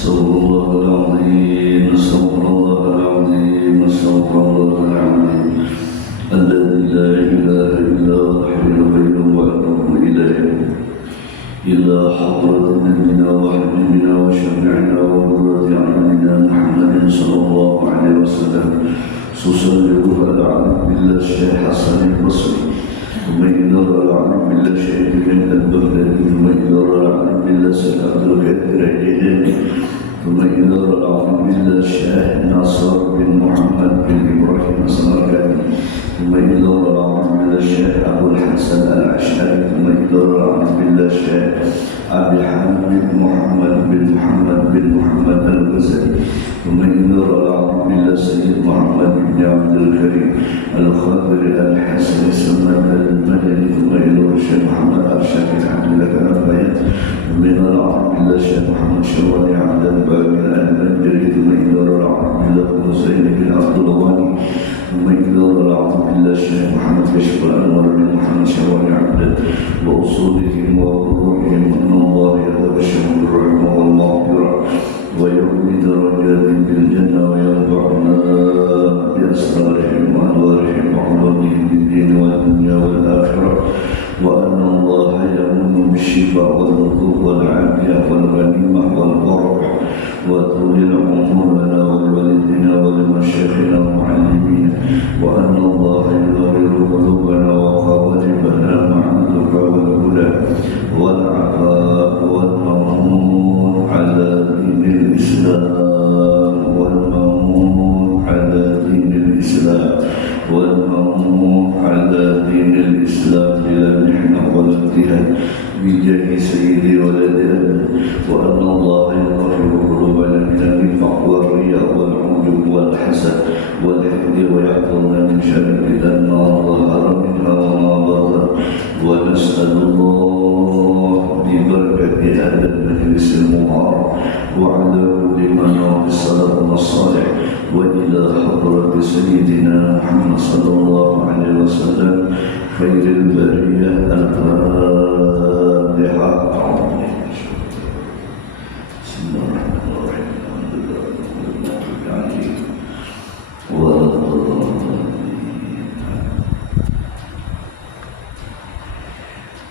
استغفر الله العظيم استغفر الله العظيم استغفر الله العظيم الذي لا إله إلا هو الحي القيوم وأتوب إليه إلى حضرة نبينا وحبيبنا وشفيعنا وقرة أعيننا محمد صلى الله عليه وسلم تصلي على عبد الله الشيخ حسن البصري ثم إلى العالم بالله شهيد من البغدادي ثم إلى العالم بالله سيد عبد القادر الجيلاني ثم إلى العالم بالله الشيخ ناصر بن محمد بن إبراهيم السمرقندي ثم إلى العالم بالله الشيخ أبو الحسن الأشعري ثم إلى العالم بالله الشيخ أبي حامد بن محمد بن محمد الغزالي ثم إلى العالم بالله سيد محمد بن عبد الكريم الخضر الحسن السماك المدني ثم إلى الشيخ محمد أرشد الحمد لله كربيات ثم إلى العالم بالله الشيخ محمد شوالي عبد الباقي الأنبندري ثم إلى العالم بالله حسين بن عبد الغني ثم إلى العالم بالله الشيخ محمد كشف الأنور بن محمد شوالي عبد وأصولهم وفروعهم أن الله يتبشر بالرحمة والمغفرة ويؤمن درجات بالجنة ويرفعنا بأسرارهم وأنوارهم وعلومهم بالدين والدنيا والآخرة وأن الله يمن بالشفاء والنطق والعافية والغنيمة والبركة وطول العمر لنا ولوالدنا ولمشايخنا ومعلمين وأن الله يغير قلوبنا وقوالبنا مع الذكر والهدى والعفاء والمامون على دين الإسلام والمامون على دين الإسلام والمامون على دين الإسلام بلا محنة ولا امتهان بجاه سيدي ولد آدم وأن الله يطهر قلوبنا من النفاق والرياء والعجب والحسد والحقد ويحفظنا من شر الفتن ما ظهر منها وما بطن ونسأل الله ببركة هذا المجلس المبارك وعلى كل من هو بالصلاة الصالح وإلى حضرة سيدنا محمد صلى الله عليه وسلم خير البرية الفاتحة.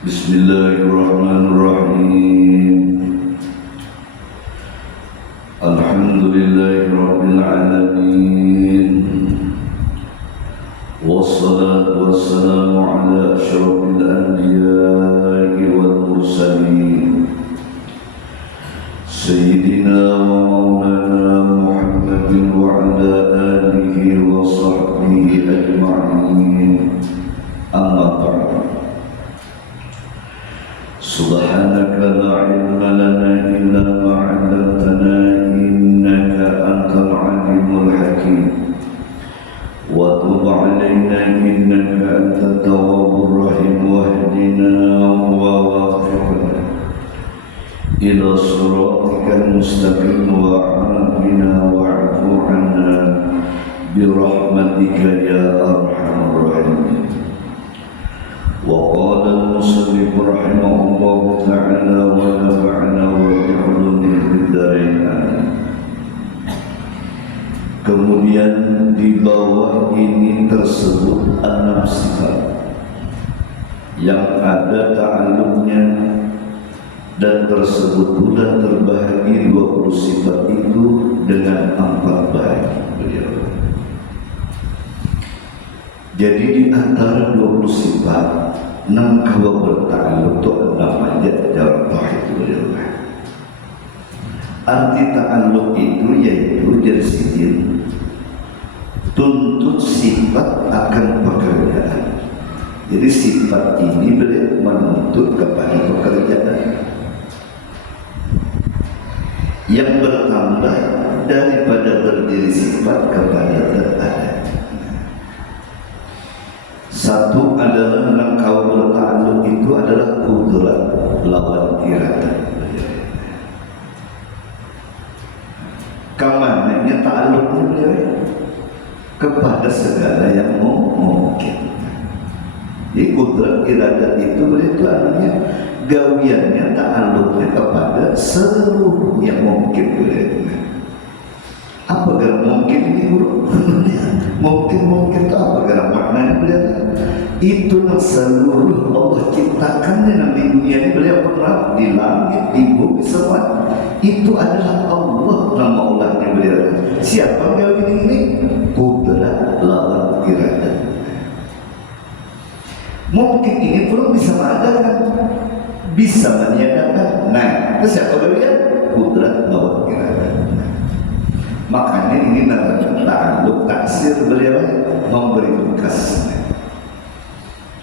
بسم الله الرحمن الرحيم الحمد لله رب العالمين بسم الله الرحمن الرحيم الحمد لله رب العالمين والصلاة والسلام على أشرف الأنبياء والمرسلين سيدنا ومولانا محمد وعلى آله وصحبه أجمعين أما بعد سبحانك لا علم لنا إلا ما علمتنا إنك أنت العليم الحكيم وتب علينا إنك أنت التواب الرحيم واهدنا ووفقنا إلى صراطك المستقيم وعافنا واعف عنا برحمتك يا أرحم الراحمين. وقال المصنف رحمه الله تعالى ونفعنا وبعلومه في الدارين آمين. Kemudian di bawah ini tersebut 6 sifat yang ada ta'alluqnya dan tersebut pula terbahagi 20 sifat itu dengan 4 bahagi beliau. Jadi di antara 20 sifat 6 kalau berta'alluq itu namanya dalam tauhid beliau. Arti ta'alluq itu yaitu jersidin tuntut sifat akan pekerjaan. Jadi sifat ini beliau menuntut kepada pekerjaan yang bertambah daripada berdiri sifat kepada terada. Satu adalah engkau berta'alluq itu adalah kudrat lawan iradah. Kemananya ta'alluqnya beliau kepada segala yang mungkin. Jadi kudrat iradah itu beliau artinya gawiannya ta'alluqnya kepada seluruh yang mungkin beliau. gerak mungkin ini bro. Mungkin itu apa gerak maknanya beliau? Itu seluruh Allah ciptakannya di dunia ini beliau pernah di langit, di bumi semua. Itu adalah Allah nama Allahnya beliau. Siapa yang ini? Kudrat lawan iradat. Mungkin ini pun bisa mengadakan, bisa meniadakan. Nah, itu siapa beliau? Kudrat lawan iradat. Makanya ini namanya ta'alluq taksir beliau memberi tugas.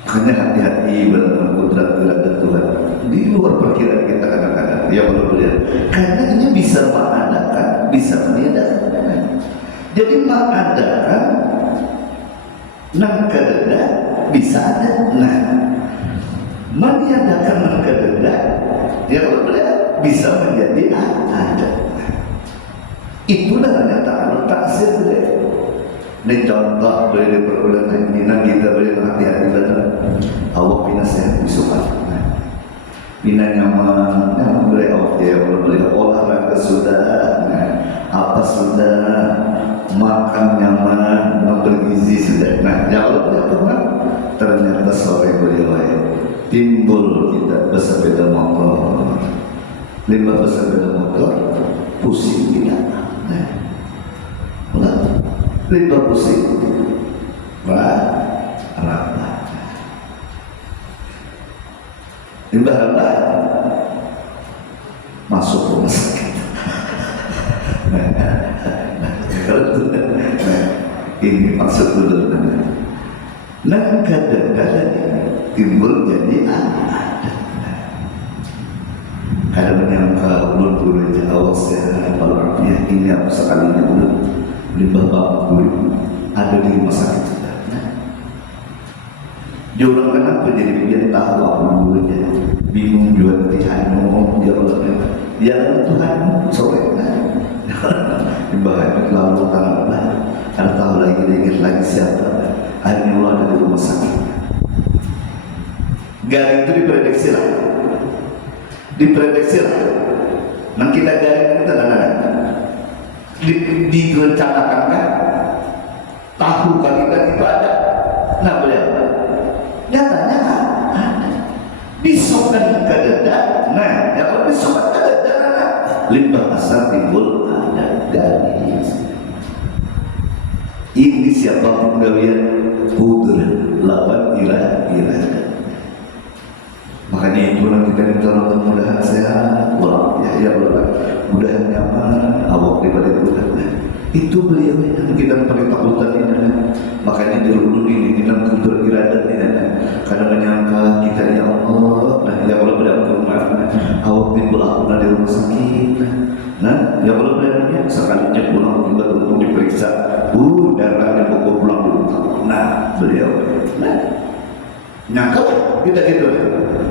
Makanya hati-hati dengan kudrat iradat Tuhan. Di luar perkiraan kita kadang-kadang. Ya Allah beliau. Karena ini bisa mengadakan, bisa meniadakan. Jadi mengadakan nang kededa bisa ada. Nah, meniadakan nang kededa ya Allah beliau bisa menjadi ada. Itulah namanya ta'alluq taksir beliau. Ini contoh dari perbulan ini nang kita boleh hati-hati betul. Awak bina sehat disukai, bina nyaman, boleh awak dia boleh olahraga sudah, apa sudah, makan nyaman, bergizi sudah. Nah, ya Allah boleh apa? Ternyata sore beliau timbul kita bersepeda motor, limbah bersepeda motor, pusing kita. Limbah pusing, raba, limbah raba, masuk rumah sakit. Ini maksud dulu. Nah, kadang-kadang timbul jadi ada. Kadang menyangka ulun awas ya, kalau ini apa sekalinya ulun. Limbah bangku ada di rumah sakit sudah. Dia orang kenapa jadi dia tahu apa dulunya, bingung juga Tuhan ngomong dia Allah ya Tuhan sore limbah lalu tangan ada tahu lagi ingat lagi siapa akhirnya Allah ada di rumah sakit. Garing itu diprediksi lah. Nah kita garing kita nana direncanakan kan tahu kalian itu ada. Nah beliau nyatanya ada disokan ke dada. Nah ya kalau disokan ke dada limbah asal timbul ada garis. Ini siapa pun gawian kudrat lawan iradat. Makanya itu nanti kita minta mudah-mudahan sehat, ya Allah, mudahan nyaman, awak daripada Tuhan. Itu beliau yang kita perintah hutan ini. Makanya dulu ini dalam kudrat iradat ini. Kadang menyangka kita ya Allah, nah ya Allah berapa rumah, awak timbul aku di rumah sakit. Nah ya Allah berapa sekalinya pulang tiba untuk diperiksa, darahnya pokok pulang dulu. Nah beliau, nyangka kita gitu.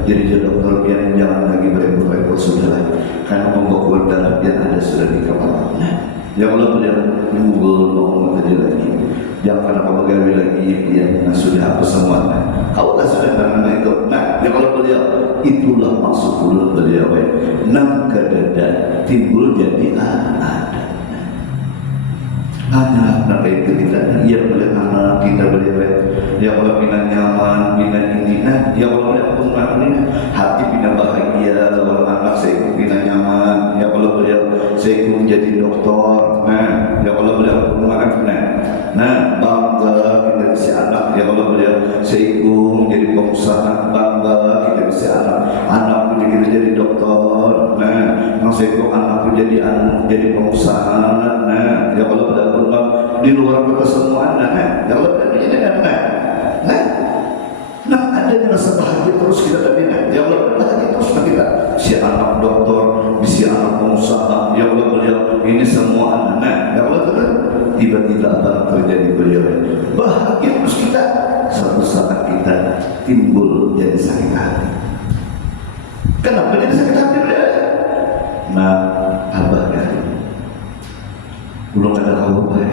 Jadi dokter biar jangan lagi berepot-repot sudah, karena pembekuan darah biar ada sudah di kepala. Ya Allah beliau Google ngomong aja lagi, jangan pernah pegawai lagi biar sudah hapus semua. Kau kan sudah karena itu. Nah ya Allah beliau itulah maksud mulut beliau. Nang kedada timbul jadi ada. Anak itu kita, ya boleh anak kita boleh, ya Allah bina nyaman, bina ini, nah, ya Allah boleh ini, hati bina bahagia, lawan anak saya bina nyaman, ya Allah boleh saya menjadi doktor, nah, ya Allah boleh nah, bangga kita bisa anak, ya Allah boleh saya jadi pengusaha, bangga kita bisa anak pun kita jadi doktor, nah, saya anak pun jadi pengusaha, nah, ya Allah boleh di luar kota semua anak, ya Allah ini anak, nah ada yang rasa bahagia terus kita tadi, ya Allah bahagia terus kita, si anak doktor, si anak pengusaha, ya Allah beliau ini semua anak, ya Allah tiba-tiba apa terjadi beliau bahagia terus kita, suatu saat kita timbul jadi sakit hati. Kenapa jadi sakit hati beliau? Nah abah kan belum ada kabar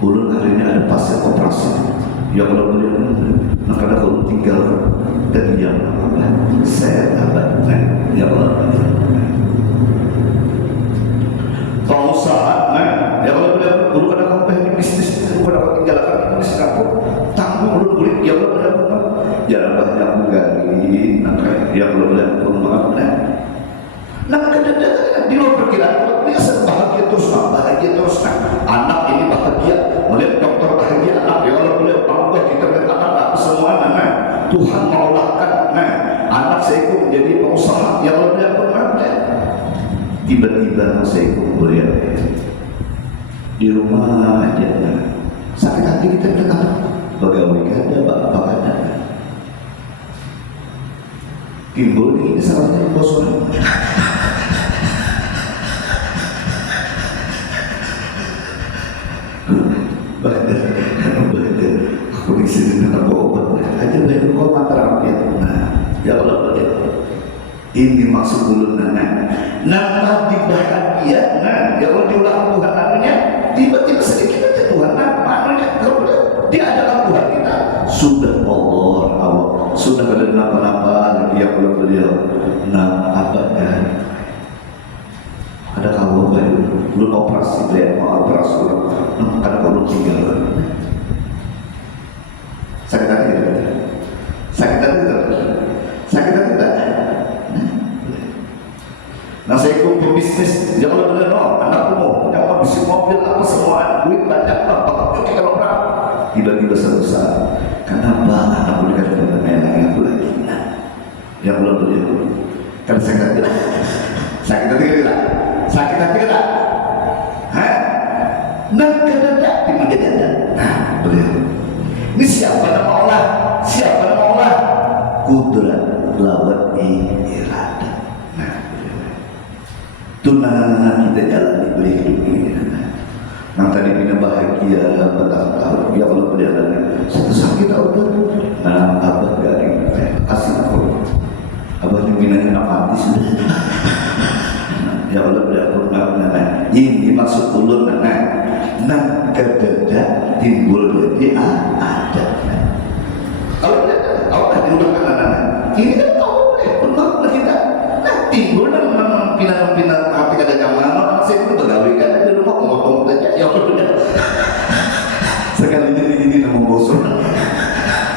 ulun akhirnya ada pasien operasi ya Allah beliau nak ada ulun tinggal dan yang saya abad ya Allah pengusaha ya Allah beliau ulun di rumah aja. Sakit hati kita bilang apa? Pegawai ada, bapak ada. Timbul ini salahnya bos orang. Aku di sini nak bawa obat aja bayar kau mata rakyat. Nah, ya Allah ini maksud ulun nah dibahagia, nah ya Allah diulang Tuhan namanya tiba-tiba sedikit aja Tuhan maknanya kalau dia adalah Tuhan kita sudah Allah sudah ada napa-napa lagi ya Allah beliau nah apa kan ada kalau belum operasi dia mau operasi ada kalau tinggal sakit hati tidak? Sakit hati tidak? Sakit hati tidak? Nah saya ikut pebisnis, jangan benar no, anakku mau punya bisnis mobil apa semua, duit banyak apa, kita orang tiba-tiba selesai. Kenapa anak boleh kata mengenai aku lagi? Nah, yang belum beliau, kan sakit hati tidak? Sakit hati tidak? Sakit hati tidak? Hah? Nah kedadak menjadi ada. Nah beliau. Ini siapa nama Allah? Siapa nama Allah? Kudrat lawan irada. Nah, tunah kita jalan diberi hidup ini. Nah, tadi bina bahagia bertahun-tahun. Ya Allah berjalan. Satu saat kita udah. Nah, abah garing. Kasih aku. Abah bina nak mati sudah. Ya Allah berjalan. Nah, ini maksud ulun. Nah, kedadak timbul jadi ada. Kalau dah diulangkan anak-anak, ini kan kau boleh benar kita. Nah, timbul dan pinang-pinang hati kada nyaman, saya itu pegawai kan di rumah ngomong saja. Ya Allah, sekali ini nama bosan.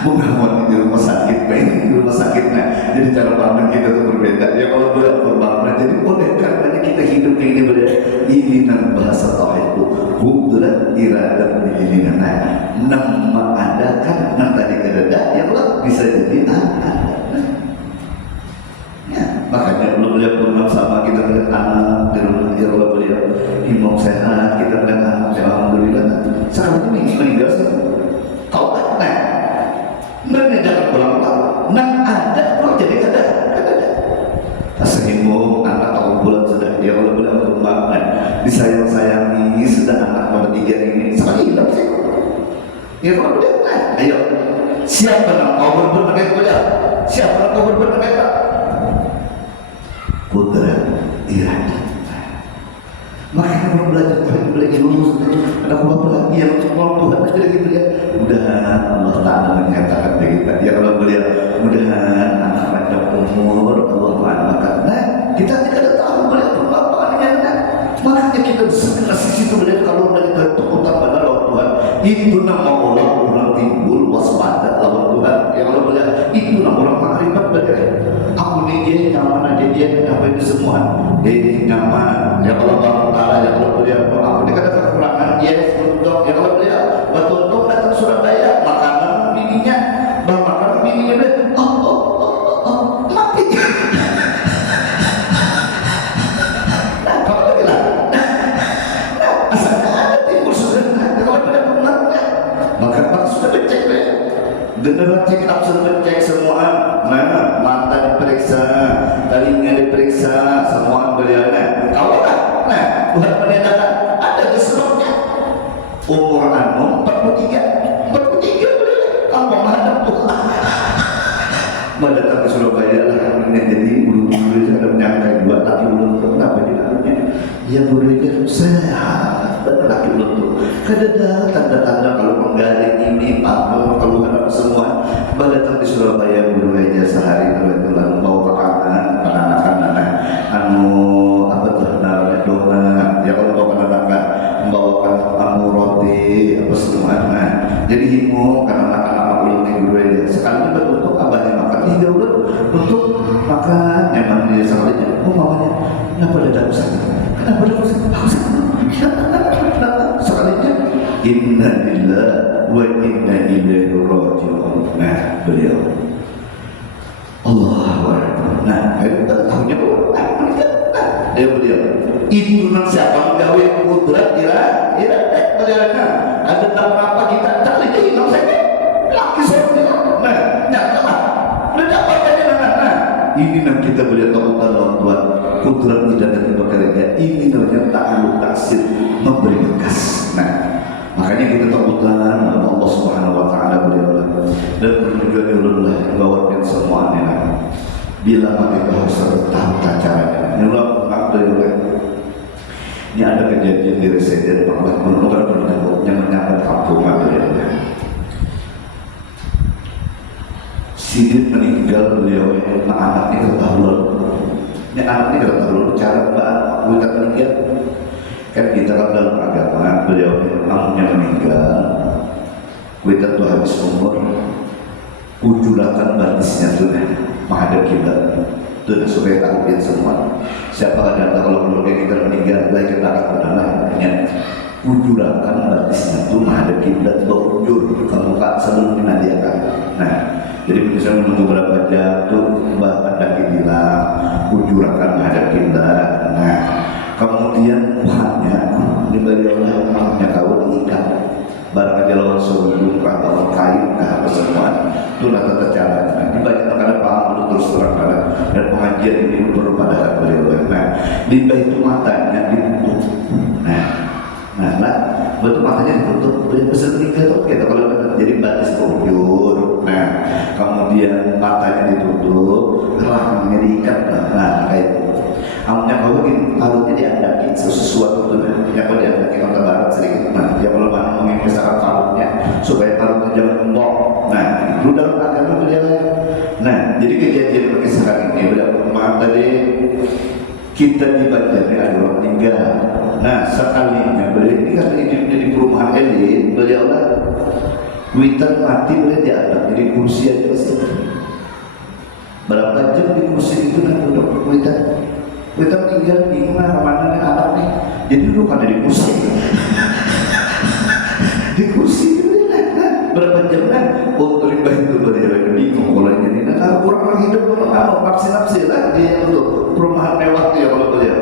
Mengawan di rumah sakit, di rumah sakitnya. Jadi cara pandang kita itu berbeda. Ya kalau berbeda, jadi oleh karenanya kita hidup ini berbeda. Ini bahasa tauhid itu kudrat iradat ini nama ada kan nama tadi kereda yang bisa jadi ada. Ya makanya belum beliau pernah sama kita melihat anak di rumah ya Allah beliau imam sehat kita melihat anak alhamdulillah. Sekarang ini meninggal sih. Kau kan mereka jangan pulang-pulang. Nah ada pulang jadi ada. Aslimu anak tahun bulan sudah ya Allah beliau bermakna disayang-sayangi sudah anak nomor 3 ini sama hilang sih. Ya kalau beliau ayo siapa nak kau berbuat dengan beliau? Siapa nak kau berbuat dengan beliau? Kudrat irada. Makanya kalau belajar Tuhan belajar lulus ada apa lagi yang mau Tuhan aja gitu ya. Mudah-mudahan Allah Taala menyatakan kita. Ya kalau beliau mudah-mudahan anak panjang umur Allah mengatakan. Nah kita tidak tahu beliau perbapaannya. Makanya kita kasih situ beliau kalau dari Tuhan pada Tuhan itu nama Allah orang timbul waspada lawan Tuhan. Ya kalau beliau itu nama orang makrifat beliau. Aku ni dia nyaman aja dia apa itu semua. Dia nyaman. Ya kalau Allah Taala ya kalau beliau aku ni kata kekurangan dia untuk ya kalau beliau betul-betul datang Surabaya makanan bininya makanan bininya mati. Nah kalau lagi lah asalnya ada timbul sudah kalau beliau benar maka sudah becek ya beneran cek up sudah becek semua. Nah mata diperiksa telinga diperiksa semua beliau kau lah Tuhan menyatakan ada keseluruhnya umur anu 43 beliau kamu menghadap Tuhan mendatang ke Surabaya lah jadi bulu-bulu itu ada menyangka dua laki belum kenapa dia namanya ya bulunya sehat dan laki belum tuh kadang tanda-tanda kalau menggaring ini panggung keluhan apa semua datang di Surabaya bulunya sehari kebetulan bawa makanan anak-anak anu apa tuh namanya donat ya kalau bawa anak-anak membawakan anu roti apa semua jadi himu karena anak-anak belum tidur aja sekali bentuk abahnya makan hingga udah untuk makan nyaman dia sekalinya mamanya kenapa ada dosa kenapa ada dosa aku sekalinya inna lillahi wa inna ilaihi raji'un. Nah beliau Allahu Akbar. Nah itu tahunya dia beliau itu nang siapa menggawe kudrat irada beliau ada apa kita tak lagi hilang saya laki saya nah dapat aja nah ini yang kita boleh tahu Tuhan kudrat kita dan bekerja ini namanya ta'aluk taksir memberi bekas. Nah makanya kita takutan Allah Subhanahu Wa Taala beliau dan perjuangan Allah bawakan semuanya. Bila kita harus tahu caranya. Ini Allah mengatur ini ada kejadian di residen Bangla orang yang menyambut kampung beliau. Sidin meninggal beliau anaknya ketahuan. Ini anaknya ketahuan cara kita meninggal. Kan kita kan dalam agama beliau anaknya meninggal. Kita tuh habis umur ujulakan batisnya tuh menghadap kita. Itu supaya takutkan semua. Siapa ada kalau keluarga kita meninggal, baik kita akan menanahnya. Ujulakan batisnya itu menghadap kita berujur ke muka sebelum dinadiakan. Nah, jadi misalnya menunggu berapa jam tuh bahkan daki bilang ujulakan menghadap kita. Nah, kemudian hanya diberi oleh orangnya kau diikat. Barang aja lawan sebelum atau kayu ke apa semua itu tata cara. Ini banyak orang paham dulu terus terang dan pengajian ini perlu pada beliau. Nah, limbah itu matanya ditutup. Nah, bentuk matanya ditutup. Beliau besar tiga tuh kita kalau jadi batis bujur. Nah, kemudian matanya ditutup, rahangnya diikat. Nah, kayak itu. Awalnya kalau begini, harusnya diadakin sesuatu itu yang kalau diadakin kota barat sedikit. Nah, dia kalau mana menginvestasikan parutnya supaya parutnya jangan gembok. Nah, itu dalam agama beliau. Nah, jadi kejadian berkisahkan ini beliau maaf tadi kita dibaca ada orang meninggal. Nah, sekalinya beliau ini kan hidupnya di perumahan elit, beliau lah witan mati beliau diangkat jadi kursi aja pasti. Berapa jam di kursi itu nanti udah witan. Kita tinggal bingung mana anak nih. Jadi dulu kan ada di kursi. Di kursi itu berapa jam kan? Untuk limbah itu beliau bingung kalau ini. Nah kalau kurang hidup kalau nafsi lah dia untuk perumahan mewah ya kalau beliau.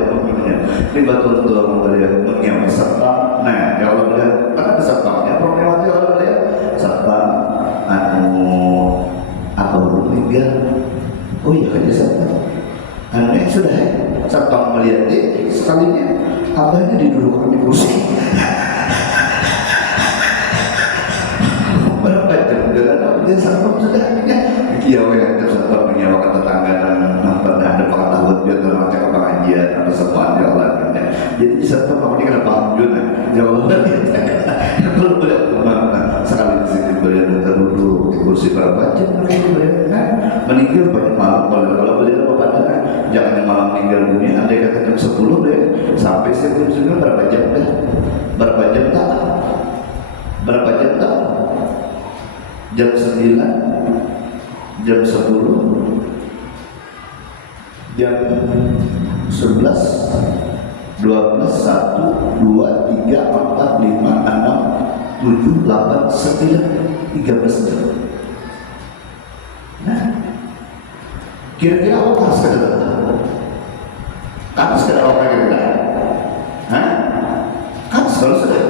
Ini betul-betul beliau menyewa satpam. Nah kalau beliau kan ada satpamnya perumahan mewah kalau beliau satpam apa meninggal. Oh iya kan satpam. Sudah satpam melihat sekalinya abahnya didudukkan di kursi. Berapa jam dengan dia satpam sudah kiawe yang satpam menyewakan tetangga dan nonton ada pengetahuan biar terbaca ke pengajian atau semuanya Allah. Jadi satpam ini kena paham juga jawaban dia. Kalau beliau sekali di sini beliau terduduk di kursi berapa jam meninggal banyak malam kalau beliau jangan malam meninggal dunia andai kata jam 10 deh sampai jam 9 berapa jam dah berapa jam tak jam 9 jam 10 jam 11 12 1 2 3 4 5 6 7 8 9 10 13 jam. Nah kira-kira apa sekedar kan sekedar apa kira-kira kan selalu sudah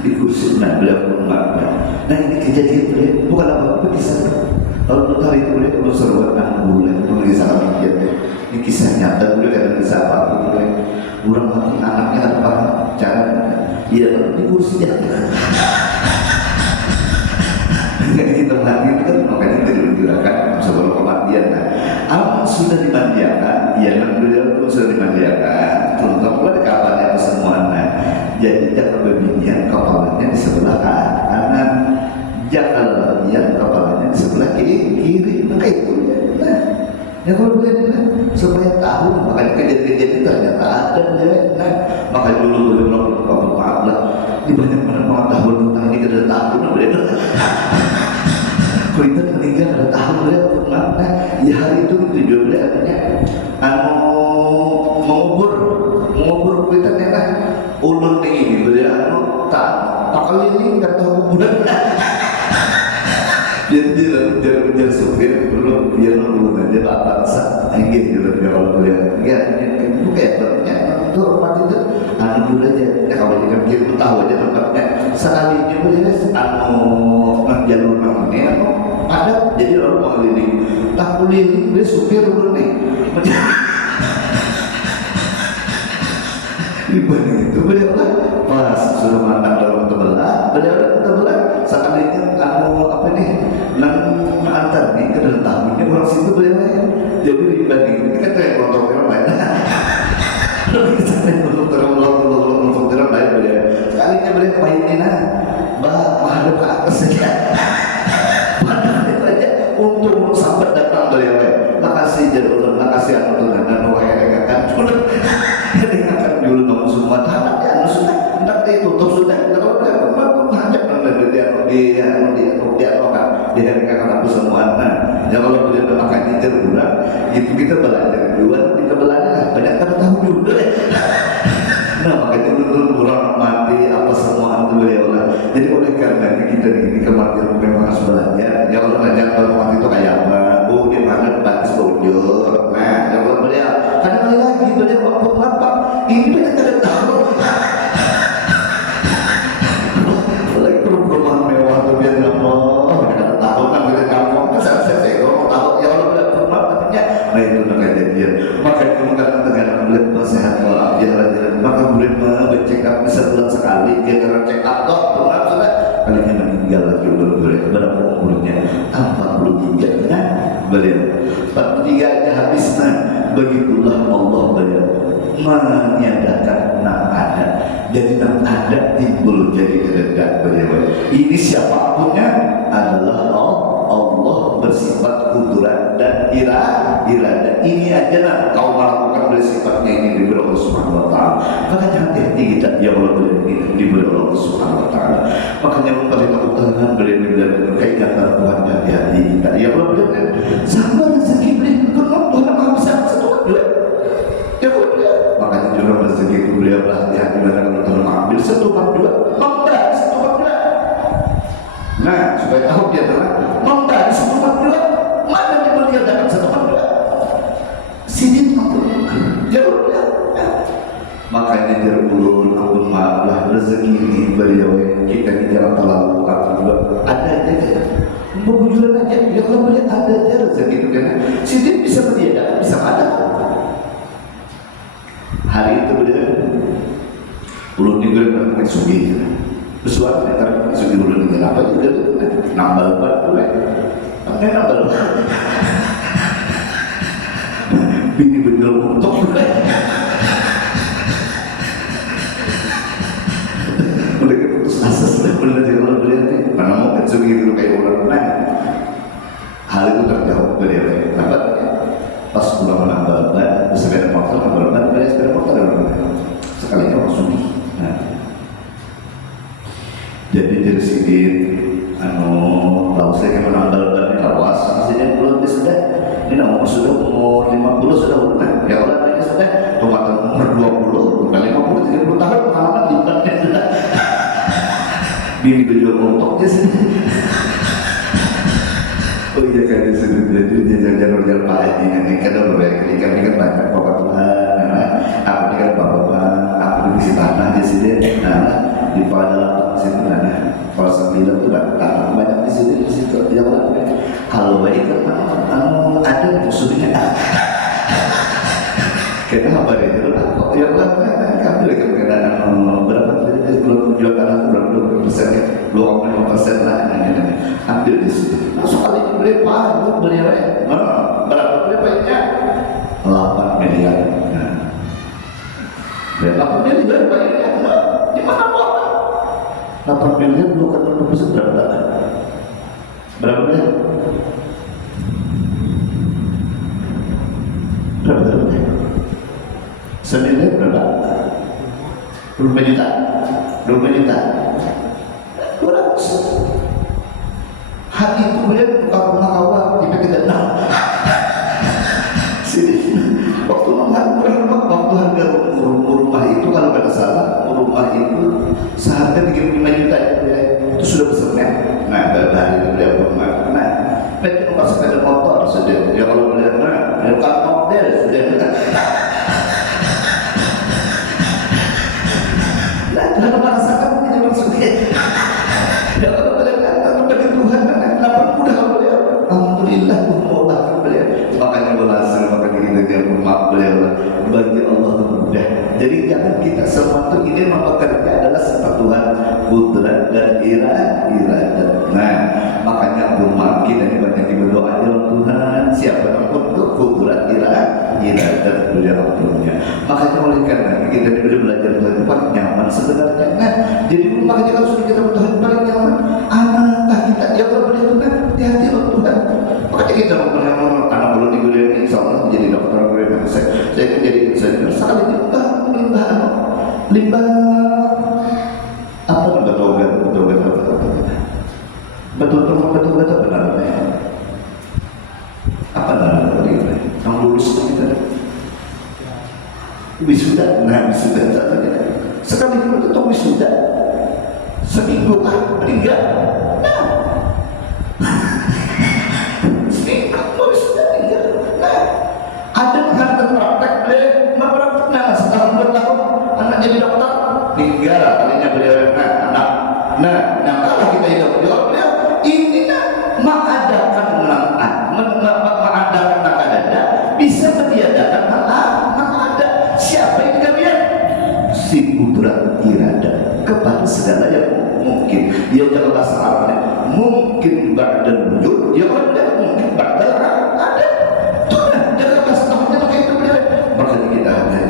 di kursi. Nah beliau nah ini kejadian beliau bukan apa-apa kisah. Kalau menurut hari itu beliau perlu seruan bulan perlu kisah mikir ini kisah nyata beliau kadang kisah apa beliau udah mati anaknya apa cara iya di kursi ya kita mati itu kan makanya kita dilakukan sebelum kematian. Nah, sudah dimandiakan, ya kan beliau pun sudah dimandiakan. Terutama di kapalnya semua. Nah, jadi jangan berbinian kepalanya di sebelah kanan, jangan bagian kepalanya di sebelah kiri. Maka itu, nah, ya kalau beliau supaya tahu, makanya kejadian-kejadian ternyata ada beliau. Nah, makanya dulu beliau bilang maaf lah, di banyak mana tahun tentang ini kita tahu, beliau. Kita meninggal ada tahun beliau mana ya hari itu tujuan beliau artinya mengubur kita nenek ulun ini beliau tak kali ini nggak tahu kuburan dia supir dulu dia nunggu aja bapak sah enggak gitu kalau beliau ya bukan ya itu rumah itu anu dulu aja ya, kalau dipikir tahu aja tempatnya sekalinya boleh anu jalur namanya anu padat jadi orang mau keliling tak keliling dia supir dulu nih dibanding itu beliau lah pas sudah matang dalam tebelah beliau tebelah sekalinya anu apa nih nang antar nih ke dalam tamunya orang situ beliau ya jadi dibanding ini kan kayak motor orang lain kita naik motor orang lain beliau sekalinya beliau pahitnya nah ada ke atas saja padahal itu aja untuk sampai datang beliau makasih jadi makasih anu tuh dan wahai kan dengarkan dulu dong semua tahan ya sudah hendak ditutup sudah kalau berapa hajat dia dihadirkan aku semua ya kalau beliau makan nyetir bulan itu kita belajar dua kita belajar banyak kan tahu juga nah makanya dulu orang mati apa semua itu beliau lah jadi oleh karena kita ini kematian memang harus belajar ya kalau belajar kalau mati itu kayak apa dia banget bagus bujur nah ya kalau beliau kadang kali lagi beliau apa ini banyak kada tahu lagi perumahan mewah tuh biar ngomong kada tahu kan kita kampung saya tahu ya kalau beliau perumahan namanya nah itu nak kejadian makanya kadang negara beliau sehat walafiat maka boleh check up sebulan sekali dia karena check up toh perumahan sudah kalinya meninggal lagi boleh berapa umurnya 43 nah beliau 43 aja habis nah begitulah Allah beliau meniadakan nak ada jadi nak ada timbul jadi kehendak beliau ini siapapunnya adalah Allah bersifat kudurat dan irada ini aja nak kau melakukan oleh sifatnya ini diberi Allah Subhanahu wa ta'ala makanya hati-hati kita ya Allah diberi Allah Subhanahu wa ta'ala makanya memperintah utangan beliau keinginan Tuhan di hati kita ya Allah beliau sama rezeki beliau Tuhan maha besar satu dua ya Allah makanya juga rezeki itu beliau hati-hati dengan Tuhan mengambil satu dua memberi satu dua nah supaya tahu dia telah memberi satu dua mana dia beliau dapat satu dua sidin ya Allah makanya dia ulun ampun maaflah rezeki ini beliau kita ini jangan terlalu juga ada aja berbujuran aja ya kalau beliau ada aja rezeki itu karena sidin bisa meniadakan bisa ada hari itu beliau ulun ini gue melakukan sugi bersuara antara sugi ulun ini apa juga nambal batu nambal bini bener untuk mereka putus asa sudah benar jadi kalau beliau ini mana mungkin sugi dulu kayak orang lain hal itu terjawab beliau apa pas pulang menambal ban sepeda motor nambal ban beliau sepeda motor sekali orang sugi nah jadi dari sini tahu saya kan menambal ban ini lawas maksudnya belum sudah ini umur sudah umur 50 sudah umur ya orang ini sudah umur 20 bukan 50 30 tahun pengalaman di bannya sudah bini berjuang untungnya sih oh iya kan dia sudah jadi jalan-jalan Pak Haji ini kan udah banyak kan banyak bapak Tuhan aku ini kan bapak aku di tanah di sini di pada situ nah kalau 9 itu banyak di situ ya Allah kalau baik kan ada musuhnya kenapa itu kok ya Allah kami lagi mengenai berapa tadi belum jual tanah berapa persen 25% lah ambil di sini soal ini beli pak beli berapa beli paknya 8 miliar 8 miliar paknya di mana pak 8 miliar 2,2% berapa miliar berapa senilai berapa? 25 juta 200 hari itu beliau buka rumah kawan tipe tidak tahu sini waktu harga rumah itu kalau tidak salah rumah itu seharga 35 juta itu sudah besarnya nah dari itu beliau rumah nah itu rumah sepeda motor sudah ya kalau beliau bukan model sudah beliau bagi Allah itu mudah. Jadi jangan kita semua itu ini bekerja adalah sifat Tuhan, kudrat dan iradat. Nah, makanya rumah kita ini banyak berdoa ya Tuhan, siapa yang untuk kudrat iradat beliau punya. Makanya oleh karena kita diberi belajar Tuhan paling nyaman sebenarnya. Nah, jadi makanya kalau sudah kita berdoa paling nyaman, anak kita ya Allah beliau Tuhan, hati-hati loh Tuhan. Makanya kita mau anak belum diberi ini, insya Allah menjadi dokter. Saya menjadi insinyur sekali limbah apa betul benar apa namanya yang lulus kita wisuda. Nah wisuda sekali itu tuh wisuda seminggu meninggal. Nah seminggu wisuda meninggal. Nah ada menghantar praktek praktek setahun 2 tahun anak jadi dokter meninggal kalinya beliau anak. Nah kalau kita hidup beliau ini mengadakan ada bisa meniadakan ada. Siapa yang kalian si kudrat iradat kepada segala yang mungkin. Ya janganlah salahnya mungkin ba'dal wujud ya ada mungkin ba'dal ada.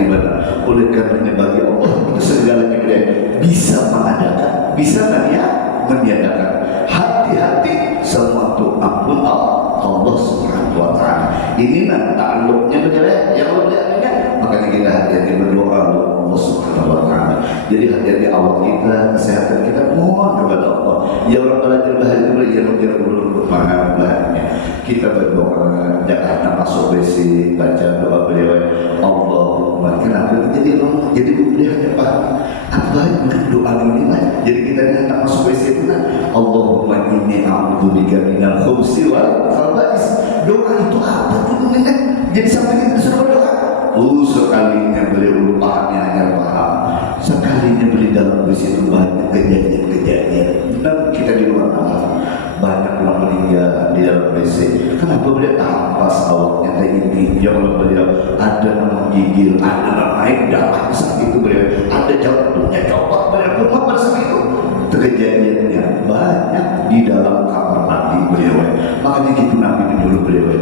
Di mana oleh karenanya bagi Allah itu segalanya dia bisa mengadakan, bisa meniadakan. Hati-hati semua itu ampun Allah Subhanahu wa taala. Ini takluknya benar yang Allah lihatnya. Makanya kita hati-hati berdoa Allah Subhanahu wa taala. Jadi hati-hati awal kita, kesehatan kita mohon kepada Allah. Ya Rabbal alamin ya Rabbul alamin. Kita berdoa jangan masuk WC baca doa beliau Allahumma. Kenapa jadi beliau hanya paham apa doa ini lah. Jadi kita hendak masuk WC itu kan Allahumma inni a'udzubika minal khubuthi wal khaba'is. Doa itu apa tuh kan? Jadi sampai kita suruh berdoa. Sekalinya beliau pahamnya hanya paham. Sekalinya beliau dalam WC itu banyak kejadian. Dan kita di luar kamar banyak orang meninggal di dalam WC. Kenapa beliau tampas awaknya kayak ini? Ya Allah beliau ada nama gigil, ada nama naik darah saat itu beliau ada jantungnya copot beliau pun pada saat itu. Kejadiannya banyak di dalam kamar mandi beliau. Makanya kita Nabi dulu beliau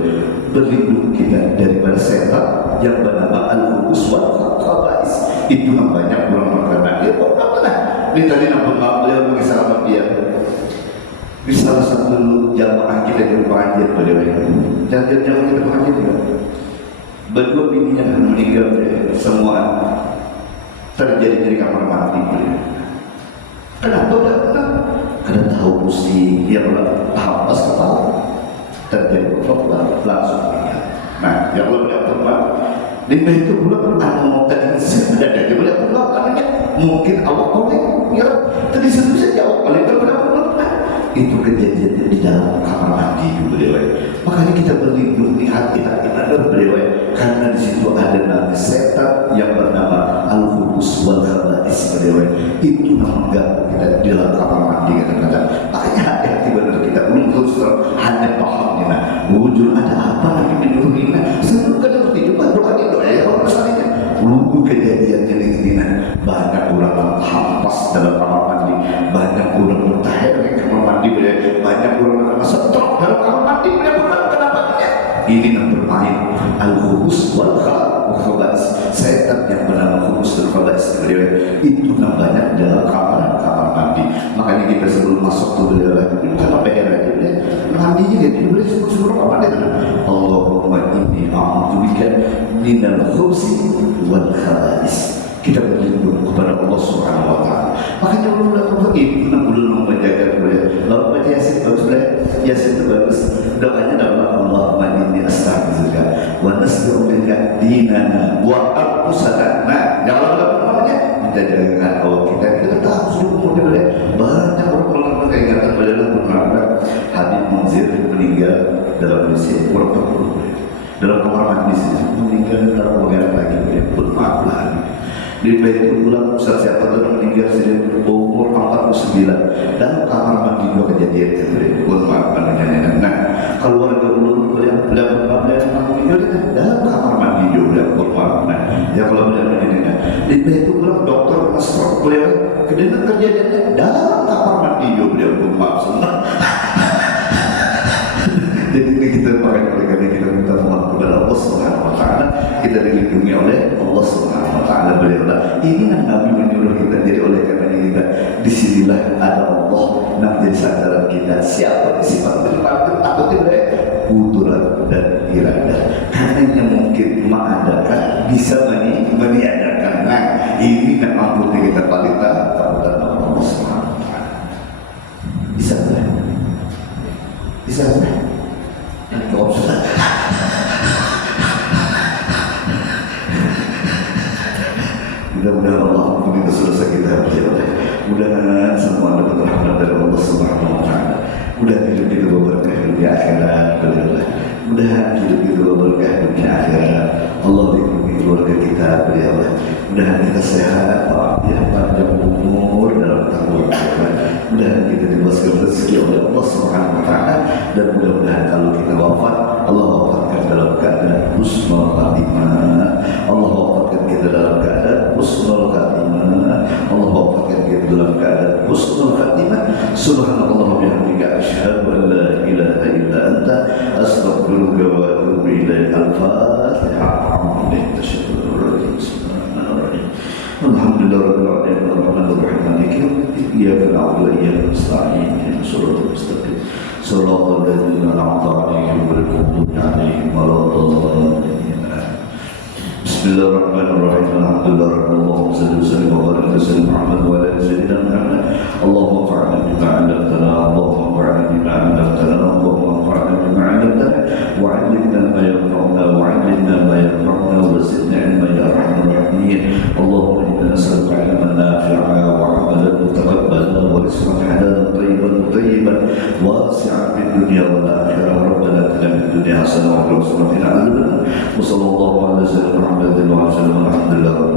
berlindung kita daripada setan yang bernama al-hubus wal khaba'is. Itu yang banyak orang berkata dia pernah. Ini tadi nampak beliau mengisah sama dia. Di salah satu jamaah kita di pengajian beliau jangan jamaah kita pengajian juga berdua bininya meninggal semua terjadi dari kamar mandi beliau. Kenapa udah benar? Karena tahu pusing dia hampas kepala terjadi korban langsung meninggal. Nah yang Allah beliau terbang limbah itu bulan mau tadi sebenarnya dia beliau terbang namanya mungkin awak oleh ya tadi sebelum saja awak oleh berapa itu kejadian di dalam kamar mandi beliau. Makanya kita berlindung di hati-hati beliau karena di situ ada nama setan yang bernama al-hubus wal khaba'is beliau. Itu nama kita di dalam kamar mandi kadang-kadang. Makanya hati-hati benar kita belum terus hanya pahamnya. Wujud ada apa lagi di dunia? Sebelum kita hidup doa ya Allah misalnya. Lugu kejadiannya di sini banyak orang hampas dalam kamar mandi, banyak orang mutahir di kamar mandi, banyak orang setrok dalam kamar mandi. Kenapa ini yang bermain al-hubus wal khaba'is, setan yang bernama hubus wal khaba'is itu namanya dalam kamar mandi. Makanya kita sebelum masuk tuh beliau lagi bukan PR aja mandinya gitu boleh suruh apa deh. Allahumma inni a'udzubika minal khubuthi wal khaba'is. Kita berlindung kepada Allah Subhanahu wa taala. Makanya Allah itu belum menjaga beliau. Lalu baca Yasin bagus beliau. Yasin itu bagus. Doanya adalah Allahumma inni astaghfiruka wa nastaghfiruka dinana wa anfusana. Nah, yang Allah namanya menjaga Allah kita tahu sudah kemudian beliau banyak orang keingatan beliau benar Habib Munzir meninggal dalam usia kurang 40 dalam kamar mandi meninggal dalam pengaruh lagi beliau bermaaf lagi. Di Baitul Ulam Ustaz siapa tuh meninggal sejak umur 49 dalam kamar mandi dua kejadian itu maaf pandangannya. Nah keluarga ulun beliau meninggal dalam kamar mandi juga Ya kalau beliau ini dia itu bilang dokter stroke beliau kemudian kejadiannya dalam kamar mandi beliau maaf semua. Jadi ini kita pakai oleh karena kita minta mohon kepada Allah Subhanahu Wa Taala, kita dilindungi oleh Allah Subhanahu Wa Taala. Beliau ini yang Nabi menyuruh kita. Jadi oleh karena kita disinilah ada Allah yang menjadi sandaran kita. Siapa sifat berpatut takutnya beliau kudurat dan iradah. Karena yang mungkin mengadakan bisa meniadakan. Nah ini yang mampu kita palita pada Allah Subhanahu Wa Taala. Bisa beliau. Bisa beliau. Jawab sudah. Mudah-mudahan Allah ampuni dosa-dosa kita berjaya. Mudah-mudahan semua dapat rahmat dari Allah Subhanahu Wa Taala. Mudah-mudahan hidup kita berkah dunia akhirat. Mudah-mudahan hidup kita berkah dunia akhirat. Allah lindungi keluarga kita berjaya. Mudah-mudahan kita sehat, panjang umur dalam takwa. Mudah-mudahan kita dibebaskan rezeki oleh Allah Subhanahu Wa Taala, dan mudah-mudahan kalau kita wafat, Allah wafatkan dalam keadaan husnul khatimah. Allah wafatkan kita dalam keadaan husnul khatimah. Allah wafatkan kita dalam keadaan husnul khatimah. Subhanallah wa bihamdika asyhadu an la ilaha illa anta astaghfiruka wa atubu ilaik. Al-Fatihah. Alhamdulillah rabbil alamin arrahmanir rahim maliki yaumiddin iyyaka na'budu wa iyyaka nasta'in ihdinas siratal mustaqim siratal ladzina an'amta 'alaihim ghairil maghdubi 'alaihim waladdallin. Bismillahirrahmanirrahim. Alhamdulillah rabbil alamin sallallahu wa barik ala sayyidina Muhammad wa ala sayyidina Muhammad. Allahumma fa'alna bima 'allamtana, Allahumma fa'alna bima 'allamtana, Allahumma fa'alna bima 'allamtana wa 'allimna ma yanfa'una wa 'allimna ma yanfa'una wa zidna 'ilman ya arhamar rahimin. Allahumma نسألك علما نافعا وعملا متقبلا ورزقا حلالا طيبا واسعا في الدنيا والآخرة. ربنا آتنا في الدنيا حسنة وفي الآخرة حسنة وقنا عذاب النار. وصلى الله على سيدنا محمد وعلى آله وصحبه. الحمد لله.